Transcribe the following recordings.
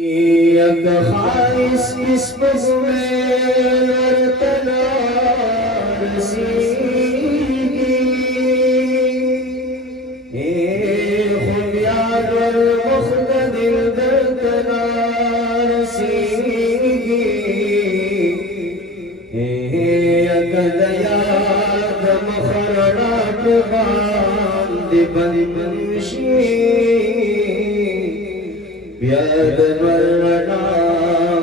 एक ख्वाहिश किस्मत में रसीगी खुबियार मुख्तदिल दर्दना रसीगी एक दया दम खरड़ा बांध बंशी प्याद मरना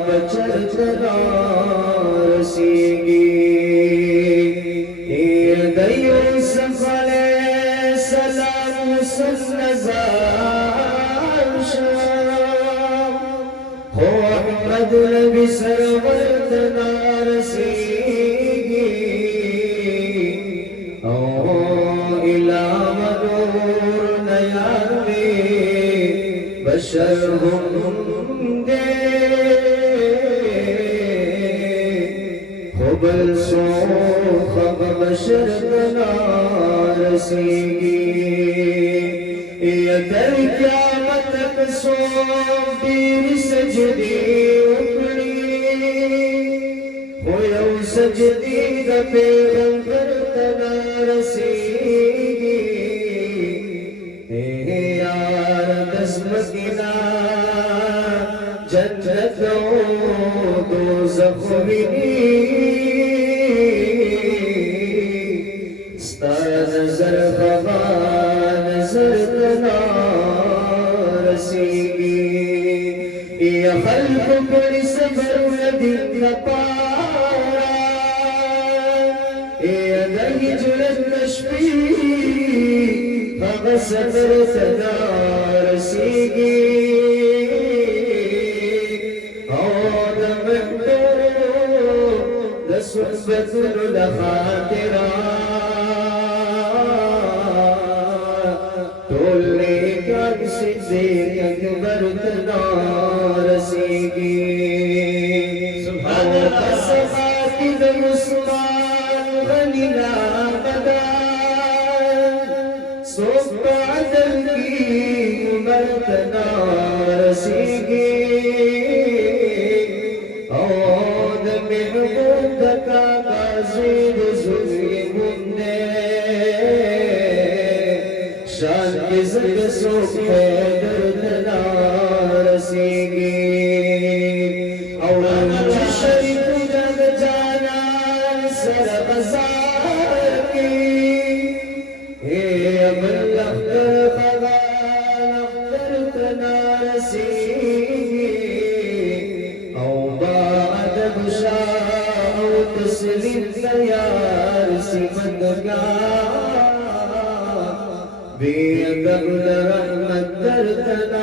बचतना रसीगी दयो सफले सलाम सन्नज़ार हो अहमद नबी सरवरतना रसीगी ओ इला मदूर नयार में बशर होंगे खुबल सो खब बशर बना रसीगी अगर क़यामत तक सो पीर सजदी उकड़ी हो सजदी दबे पैगंबर तना रसीगी यार दस्मकिना जन्नत दोज़ख विनी स्ता नज़र ख़फ़ा नज़र तना रसीगी या ख़ल्क़ पर सबर नदी न पारा या दही जुलत नशपी सदर सदा रसीगी और बंदो लसुबतुल लखातिरा तोले का किसी अकबर तना रसीगी सुभान सफातिद मुस्मान गनीना बदा सोपादल की मर्तना रसीगी और महबूब का बाज़ीर ज़ुल्फ़े बुंदे शान की ज़िद सोफ़े दर्दना रसीगी और शरीफ जग जाना सर बज़ार की बेअदब रहमत दर्दना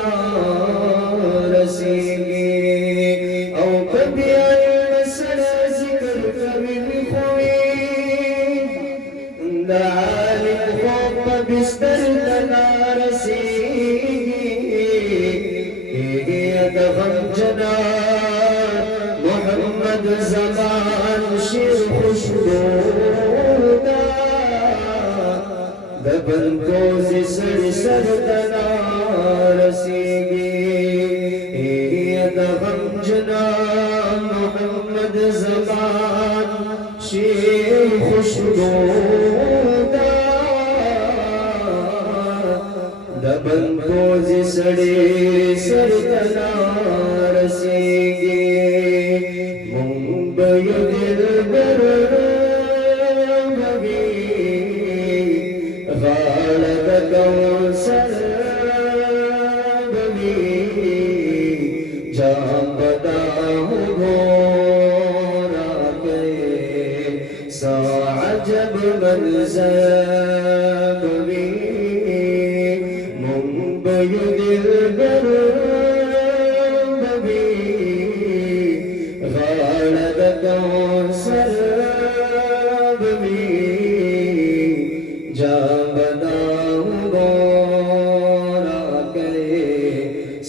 रसीगी औ कभी आए मसला जिक्र कभी खोई दालिम खौफ बिस्तर तना रसीगी अदगम जना मोहम्मद ज़मान शेर खुशबूदा दबन को जिसर सरतना रसीगी अदगम जना मोहम्मद ज़मान शेर खुशबूदा दबन को जिसड़े सरतना रसीगी मुंबई दिल बर भगी गालब कौसर भगी जाम बदा घोरा गए साजब मंज़र भगी मुंबई दिल बर भगी गालब कौसर भगी जाम बदा घोरा गए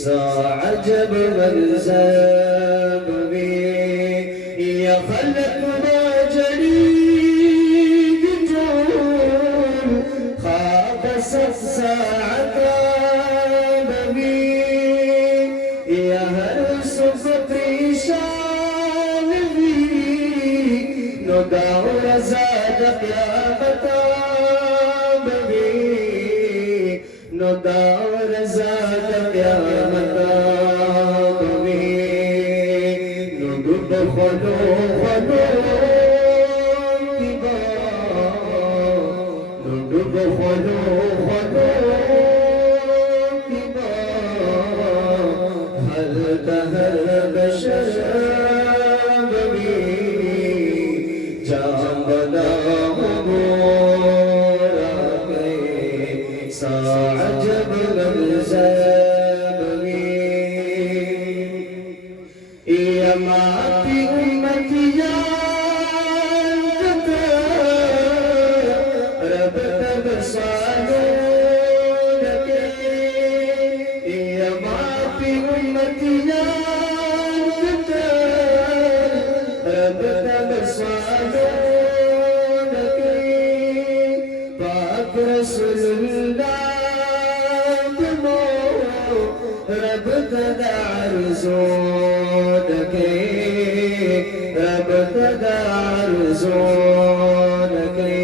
साजब मंज़र भगी या खलक जड़ी खाब सत्सा या हर Yusuf Trishan vi no daur azad qiyamata bavi no daur azad qiyamata bavi no dub kholo kholo tiba no dub kholo kholo हर बशर बवी जामदा मोरा गए साजब गलज़बवी यमाती उम्मतिया रब तब सालो यमाती उम्मतिया रब तब सालो पाक रसूलुल्लाह बनो रब तदारज़ो दके रब तदारज़ो दके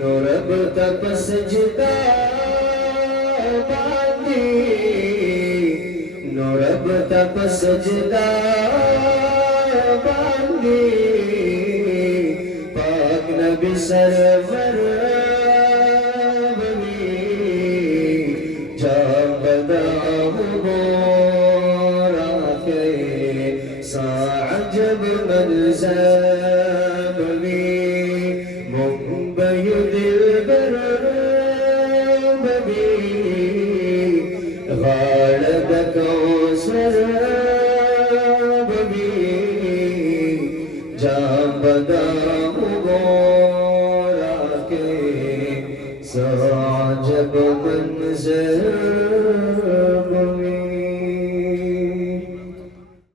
नो रब तब सजदा बांदी नो रब तब सजदा बांदी पाक नबी सरवर बवी जाबदा मोरा के साजब मनज़बवी मुंबई दिलबर बवी गालब कौसर बवी जाबदा मोरा के साजब मंज़र